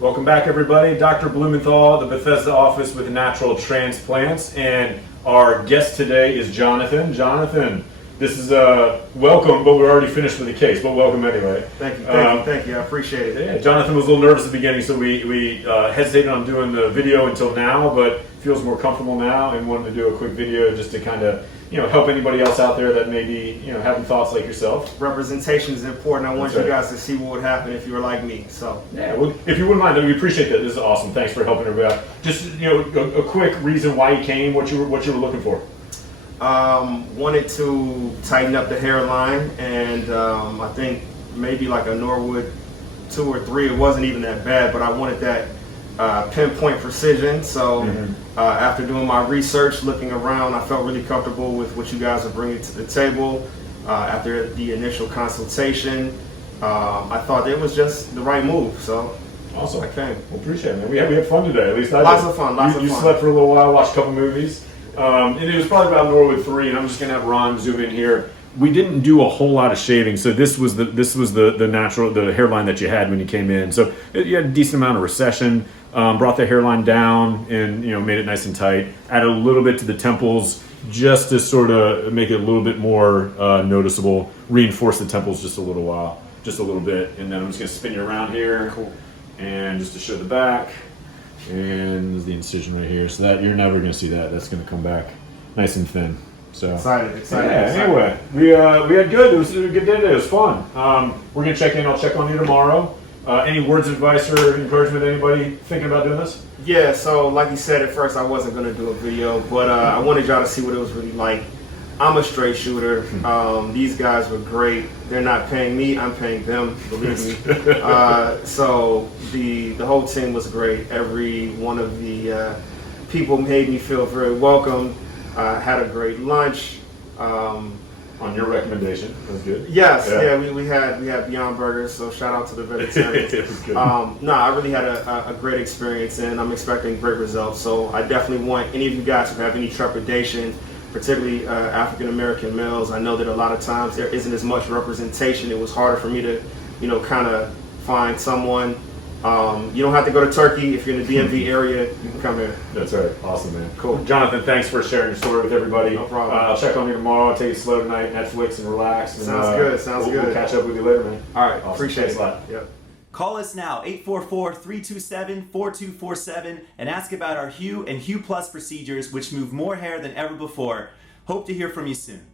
Welcome back, everybody. Dr. Blumenthal, the Bethesda office with Natural Transplants, and our guest today is Jonathan. Jonathan, this is welcome, but we're already finished with the case, but welcome anyway. Thank you, thank you. I appreciate it. Yeah, Jonathan was a little nervous at the beginning, so we hesitated on doing the video until now, but feels more comfortable now and wanted to do a quick video just to kind of help anybody else out there that maybe having thoughts like yourself. Representation is important. I want you guys to see what would happen if you were like me. So yeah, well, if you wouldn't mind, we appreciate that. This is awesome. Thanks for helping everybody out. Just a quick reason why you came, what you were looking for. Wanted to tighten up the hairline, and I think maybe like a Norwood 2 or 3. It wasn't even that bad, but I wanted that pinpoint precision. So after doing my research, looking around, I felt really comfortable with what you guys are bringing to the table. After the initial consultation, I thought it was just the right move. So awesome. I came. Well, appreciate it, man. We had fun today. At least I did. Lots of fun. You slept for a little while, watched a couple movies. And it was probably about Norwood 3, and I'm just gonna have Ron zoom in here. We didn't do a whole lot of shaving, so this was the natural hairline that you had when you came in. So you had a decent amount of recession. Brought the hairline down and made it nice and tight. Added a little bit to the temples just to sort of make it a little bit more noticeable. Reinforce the temples just a little bit, and then I'm just gonna spin you around here. Cool. And just to show the back. And there's the incision right here, so that you're never going to see that. That's going to come back nice and thin. So excited. Yeah. Anyway, we had good. It was a good day today. It was fun. We're going to check in. I'll check on you tomorrow. Any words of advice or encouragement to anybody thinking about doing this? Yeah. So like you said, at first I wasn't going to do a video, but I wanted y'all to see what it was really like. I'm a straight shooter. These guys were great. They're not paying me, I'm paying them, believe me. So the whole team was great. Every one of the people made me feel very welcome. Had a great lunch. On your recommendation, that was good. Yes, yeah, we had Beyond Burgers, so shout out to the vegetarians. It was good. No, I really had a great experience, and I'm expecting great results. So I definitely want any of you guys who have any trepidation, particularly African American males. I know that a lot of times there isn't as much representation. It was harder for me to, kind of find someone. You don't have to go to Turkey. If you're in the DMV area, you can come here. That's right. Awesome, man. Cool. Jonathan, thanks for sharing your story with everybody. No problem. I'll check on you tomorrow. I'll take it slow tonight, Netflix, and relax. And, Sounds good. Sounds good. We'll catch up with you later, man. All right. Awesome. Appreciate Thanks it. a lot. Yep. Call us now, 844-327-4247, and ask about our Hue and Hue Plus procedures, which move more hair than ever before. Hope to hear from you soon.